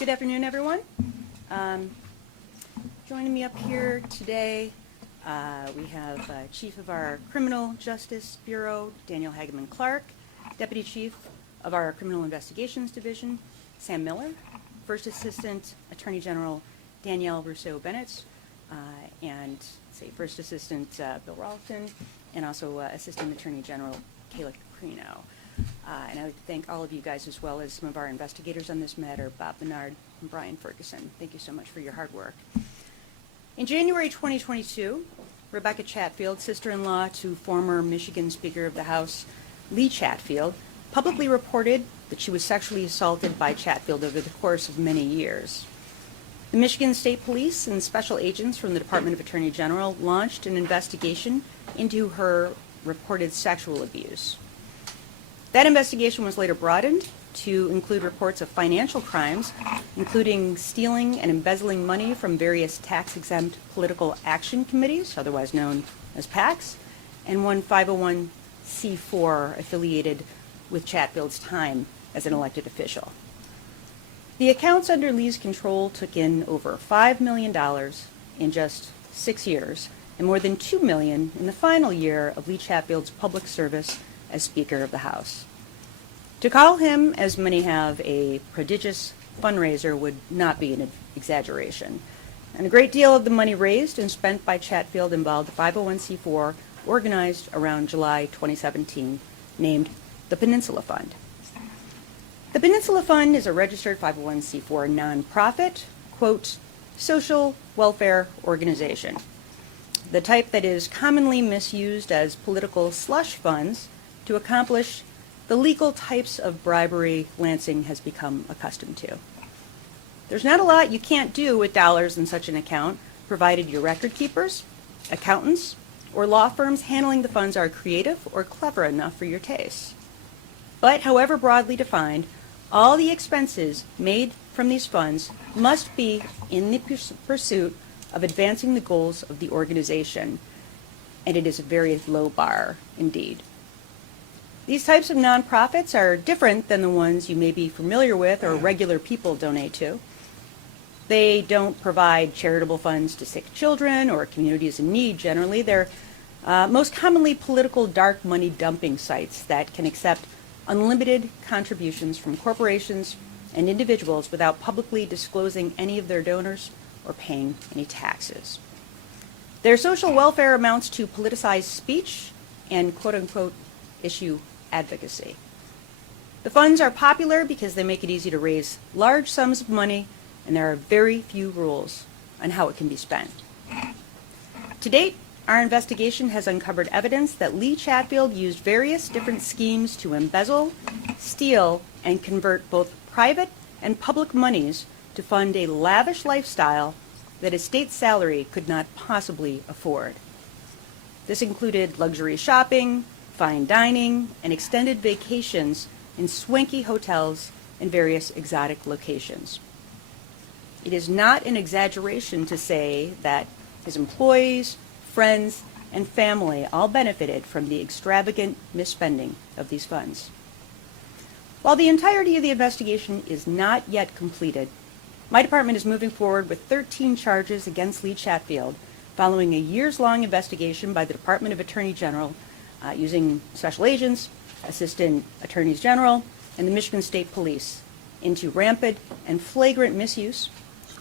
Good afternoon, everyone. Joining me up here today, we have Chief of our Criminal Justice Bureau, Daniel Hageman Clark, Deputy Chief of our Criminal Investigations Division, Sam Miller, First Assistant Attorney General Danielle Rousseau-Bennett, and First Assistant Bill Rolton, and also Assistant Attorney General Kayla Caprino. And I would like to thank all of you guys, as well as some of our investigators on this matter, Bob Bernard and Brian Ferguson. Thank you so much for your hard work. In January 2022, Rebecca Chatfield, sister-in-law to former Michigan Speaker of the House Lee Chatfield, publicly reported that she was sexually assaulted by Chatfield over the course of many years. The Michigan State Police and special agents from the Department of Attorney General launched an investigation into her reported sexual abuse. That investigation was later broadened to include reports of financial crimes, including stealing and embezzling money from various tax-exempt political action committees, otherwise known as PACs, and one 501c4 affiliated with Chatfield's time as an elected official. The accounts under Lee's control took in over $5 million in just 6 years, and more than $2 million in the final year of Lee Chatfield's public service as Speaker of the House. To call him, as many have, a prodigious fundraiser would not be an exaggeration. And a great deal of the money raised and spent by Chatfield involved a 501c4 organized around July 2017, named the Peninsula Fund. The Peninsula Fund is a registered 501c4 nonprofit, quote, social welfare organization, the type that is commonly misused as political slush funds to accomplish the legal types of bribery Lansing has become accustomed to. There's not a lot you can't do with dollars in such an account, provided your record keepers, accountants, or law firms handling the funds are creative or clever enough for your taste. But however broadly defined, all the expenses made from these funds must be in the pursuit of advancing the goals of the organization, and it is a very low bar indeed. These types of nonprofits are different than the ones you may be familiar with or regular people donate to. They don't provide charitable funds to sick children or communities in need generally. They're most commonly political dark money dumping sites that can accept unlimited contributions from corporations and individuals without publicly disclosing any of their donors or paying any taxes. Their social welfare amounts to politicized speech and quote-unquote issue advocacy. The funds are popular because they make it easy to raise large sums of money, and there are very few rules on how it can be spent. To date, our investigation has uncovered evidence that Lee Chatfield used various different schemes to embezzle, steal, and convert both private and public monies to fund a lavish lifestyle that a state salary could not possibly afford. This included luxury shopping, fine dining, and extended vacations in swanky hotels and various exotic locations. It is not an exaggeration to say that his employees, friends, and family all benefited from the extravagant misspending of these funds. While the entirety of the investigation is not yet completed, my department is moving forward with 13 charges against Lee Chatfield following a years-long investigation by the Department of Attorney General using special agents, assistant attorneys general, and the Michigan State Police into rampant and flagrant misuse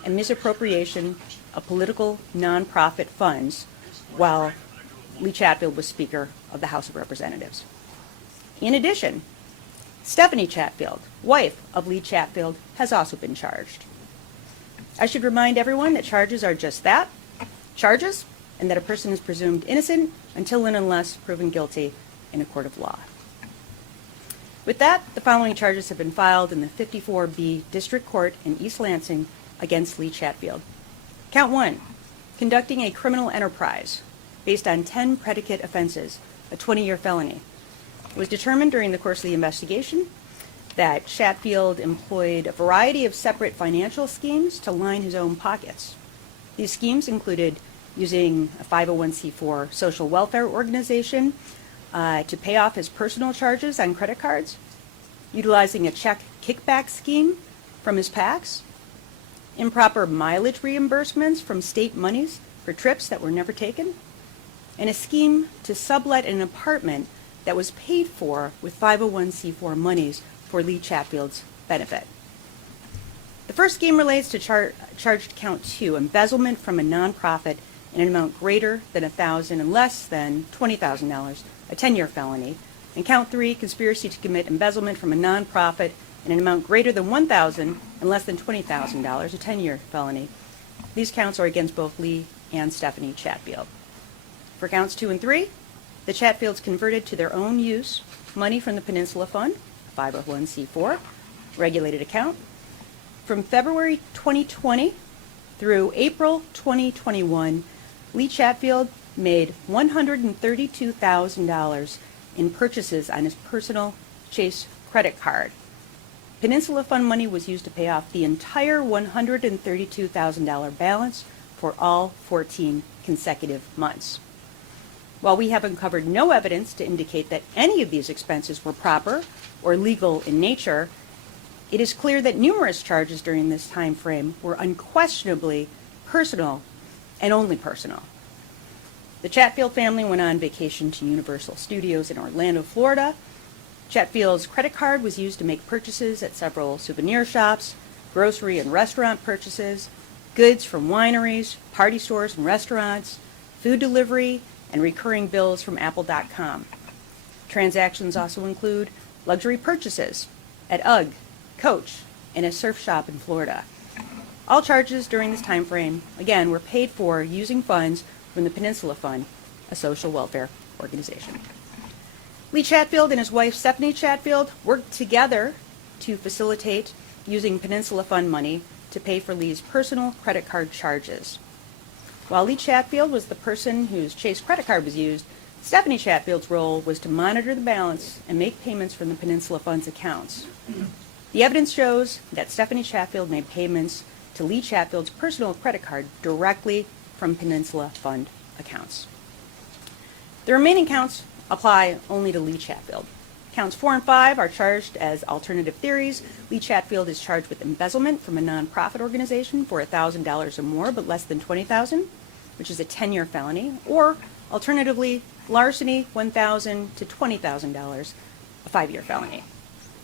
and misappropriation of political nonprofit funds while Lee Chatfield was Speaker of the House of Representatives. In addition, Stephanie Chatfield, wife of Lee Chatfield, has also been charged. I should remind everyone that charges are just that, charges, and that a person is presumed innocent until and unless proven guilty in a court of law. With that, the following charges have been filed in the 54B District Court in East Lansing against Lee Chatfield. Count 1, conducting a criminal enterprise based on 10 predicate offenses, a 20-year felony. It was determined during the course of the investigation that Chatfield employed a variety of separate financial schemes to line his own pockets. These schemes included using a 501c4 social welfare organization to pay off his personal charges on credit cards, utilizing a check kickback scheme from his PACs, improper mileage reimbursements from state monies for trips that were never taken, and a scheme to sublet an apartment that was paid for with 501c4 monies for Lee Chatfield's benefit. The first scheme relates to charged count 2, embezzlement from a nonprofit in an amount greater than $1,000 and less than $20,000, a 10-year felony. And count 3, conspiracy to commit embezzlement from a nonprofit in an amount greater than $1,000 and less than $20,000, a 10-year felony. These counts are against both Lee and Stephanie Chatfield. For counts 2 and 3, the Chatfields converted to their own use money from the Peninsula Fund, a 501c4 regulated account. From February 2020 through April 2021, Lee Chatfield made $132,000 in purchases on his personal Chase credit card. Peninsula Fund money was used to pay off the entire $132,000 balance for all 14 consecutive months. While we have uncovered no evidence to indicate that any of these expenses were proper or legal in nature, it is clear that numerous charges during this time frame were unquestionably personal and only personal. The Chatfield family went on vacation to Universal Studios in Orlando, Florida. Chatfield's credit card was used to make purchases at several souvenir shops, grocery and restaurant purchases, goods from wineries, party stores and restaurants, food delivery, and recurring bills from Apple.com. Transactions also include luxury purchases at UGG, Coach, and a surf shop in Florida. All charges during this time frame, again, were paid for using funds from the Peninsula Fund, a social welfare organization. Lee Chatfield and his wife Stephanie Chatfield worked together to facilitate using Peninsula Fund money to pay for Lee's personal credit card charges. While Lee Chatfield was the person whose Chase credit card was used, Stephanie Chatfield's role was to monitor the balance and make payments from the Peninsula Fund's accounts. The evidence shows that Stephanie Chatfield made payments to Lee Chatfield's personal credit card directly from Peninsula Fund accounts. The remaining counts apply only to Lee Chatfield. Counts 4 and 5 are charged as alternative theories. Lee Chatfield is charged with embezzlement from a nonprofit organization for $1,000 or more, but less than $20,000, which is a 10-year felony, or alternatively, larceny, $1,000 to $20,000, a 5-year felony.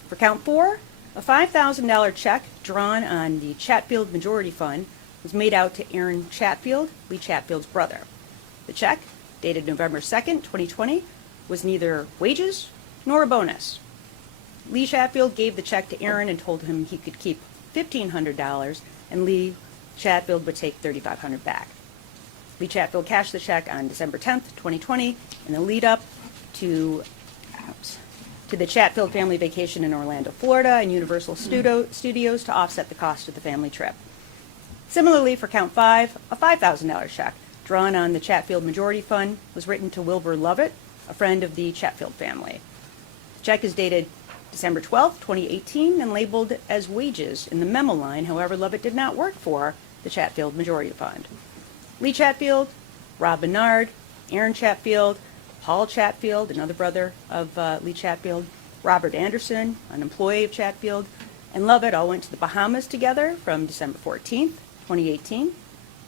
For count 4, a $5,000 check drawn on the Chatfield Majority Fund was made out to Aaron Chatfield, Lee Chatfield's brother. The check, dated November 2nd, 2020, was neither wages nor a bonus. Lee Chatfield gave the check to Aaron and told him he could keep $1,500 and Lee Chatfield would take $3,500 back. Lee Chatfield cashed the check on December 10th, 2020, in the lead up to the Chatfield family vacation in Orlando, Florida, and Universal Studios to offset the cost of the family trip. Similarly, for count 5, a $5,000 check drawn on the Chatfield Majority Fund was written to Wilbur Lovett, a friend of the Chatfield family. The check is dated December 12, 2018, and labeled as wages in the memo line. However, Lovett did not work for the Chatfield Majority Fund. Lee Chatfield, Rob Bernard, Aaron Chatfield, Paul Chatfield, another brother of Lee Chatfield, Robert Anderson, an employee of Chatfield, and Lovett all went to the Bahamas together from December 14th, 2018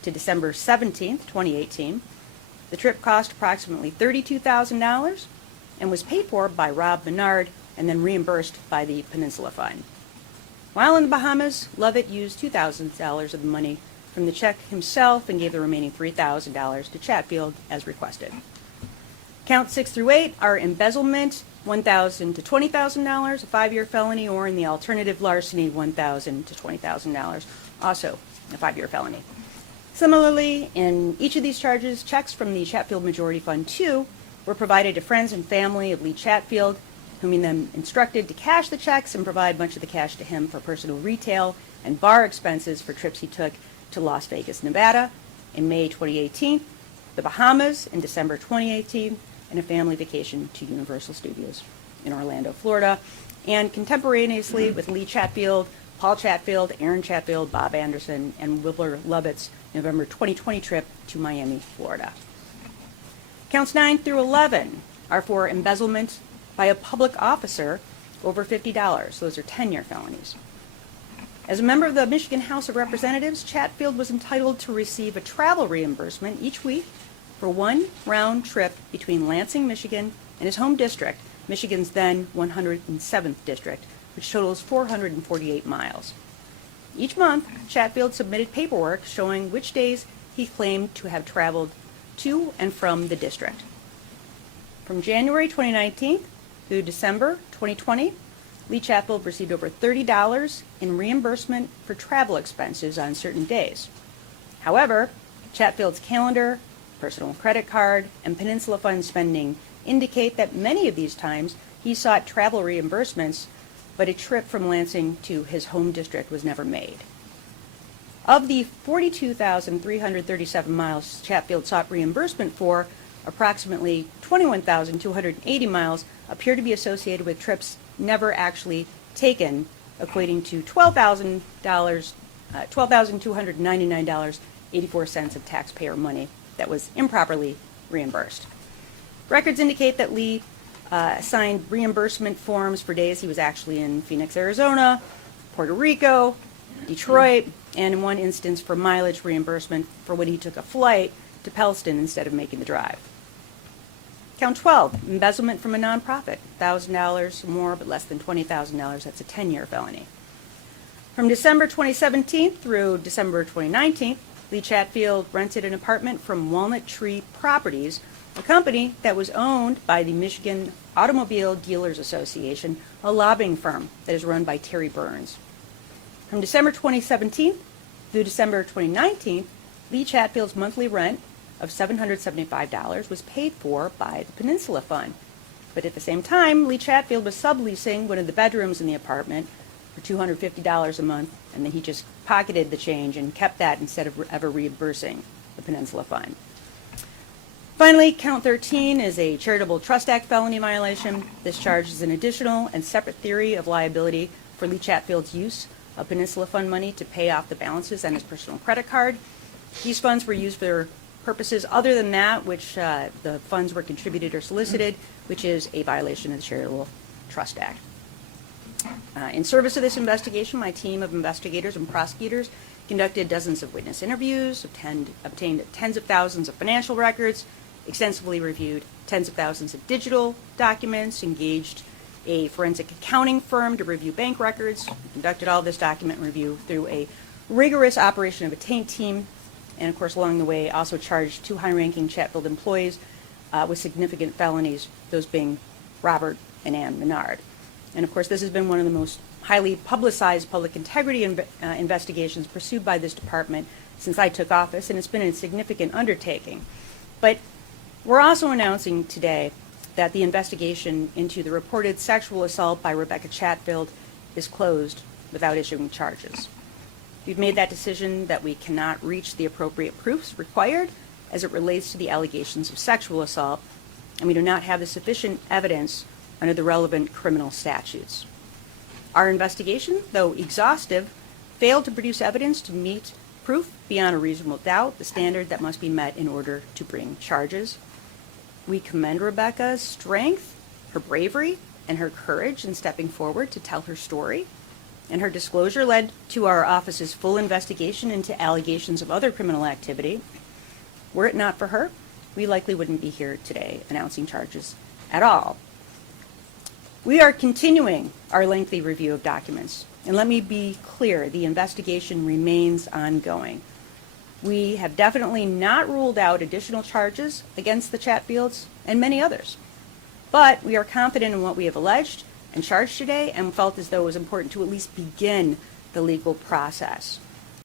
to December 17th, 2018. The trip cost approximately $32,000 and was paid for by Rob Bernard and then reimbursed by the Peninsula Fund. While in the Bahamas, Lovett used $2,000 of the money from the check himself and gave the remaining $3,000 to Chatfield as requested. Counts 6 through 8 are embezzlement, $1,000 to $20,000, a 5-year felony, or in the alternative, larceny, $1,000 to $20,000, also a 5-year felony. Similarly, in each of these charges, checks from the Chatfield Majority Fund 2 were provided to friends and family of Lee Chatfield, whom he then instructed to cash the checks and provide much of the cash to him for personal retail and bar expenses for trips he took to Las Vegas, Nevada in May 2018, the Bahamas in December 2018, and a family vacation to Universal Studios in Orlando, Florida, and contemporaneously with Lee Chatfield, Paul Chatfield, Aaron Chatfield, Bob Anderson, and Wilbur Lovett's November 2020 trip to Miami, Florida. Counts 9 through 11 are for embezzlement by a public officer over $50. Those are 10-year felonies. As a member of the Michigan House of Representatives, Chatfield was entitled to receive a travel reimbursement each week for one round trip between Lansing, Michigan, and his home district, Michigan's then 107th district, which totals 448 miles. Each month, Chatfield submitted paperwork showing which days he claimed to have traveled to and from the district. From January 2019 through December 2020, Lee Chatfield received over $30 in reimbursement for travel expenses on certain days. However, Chatfield's calendar, personal credit card, and Peninsula Fund spending indicate that many of these times he sought travel reimbursements, but a trip from Lansing to his home district was never made. Of the 42,337 miles Chatfield sought reimbursement for, approximately 21,280 miles appear to be associated with trips never actually taken, equating to $12,299.84 of taxpayer money that was improperly reimbursed. Records indicate that Lee signed reimbursement forms for days he was actually in Phoenix, Arizona, Puerto Rico, Detroit, and in one instance for mileage reimbursement for when he took a flight to Pellston instead of making the drive. Count 12, embezzlement from a nonprofit, $1,000 more but less than $20,000, that's a 10-year felony. From December 2017 through December 2019, Lee Chatfield rented an apartment from Walnut Tree Properties, a company that was owned by the Michigan Automobile Dealers Association, a lobbying firm that is run by Terry Burns. From December 2017 through December 2019, Lee Chatfield's monthly rent of $775 was paid for by the Peninsula Fund. But at the same time, Lee Chatfield was subleasing one of the bedrooms in the apartment for $250 a month, and then he just pocketed the change and kept that instead of ever reimbursing the Peninsula Fund. Finally, count 13 is a Charitable Trust Act felony violation. This charge is an additional and separate theory of liability for Lee Chatfield's use of Peninsula Fund money to pay off the balances on his personal credit card. These funds were used for purposes other than that which the funds were contributed or solicited, which is a violation of the Charitable Trust Act. In service of this investigation, my team of investigators and prosecutors conducted dozens of witness interviews, obtained tens of thousands of financial records, extensively reviewed tens of thousands of digital documents, engaged a forensic accounting firm to review bank records, conducted all this document review through a rigorous operation of a taint team, and of course along the way also charged two high-ranking Chatfield employees with significant felonies, those being Robert and Ann Menard. And of course this has been one of the most highly publicized public integrity investigations pursued by this department since I took office, and it's been a significant undertaking. But we're also announcing today that the investigation into the reported sexual assault by Rebecca Chatfield is closed without issuing charges. We've made that decision that we cannot reach the appropriate proofs required as it relates to the allegations of sexual assault, and we do not have the sufficient evidence under the relevant criminal statutes. Our investigation, though exhaustive, failed to produce evidence to meet proof beyond a reasonable doubt, the standard that must be met in order to bring charges. We commend Rebecca's strength, her bravery, and her courage in stepping forward to tell her story, and her disclosure led to our office's full investigation into allegations of other criminal activity. Were it not for her, we likely wouldn't be here today announcing charges at all. We are continuing our lengthy review of documents, and let me be clear, the investigation remains ongoing. We have definitely not ruled out additional charges against the Chatfields and many others, but we are confident in what we have alleged and charged today and felt as though it was important to at least begin the legal process.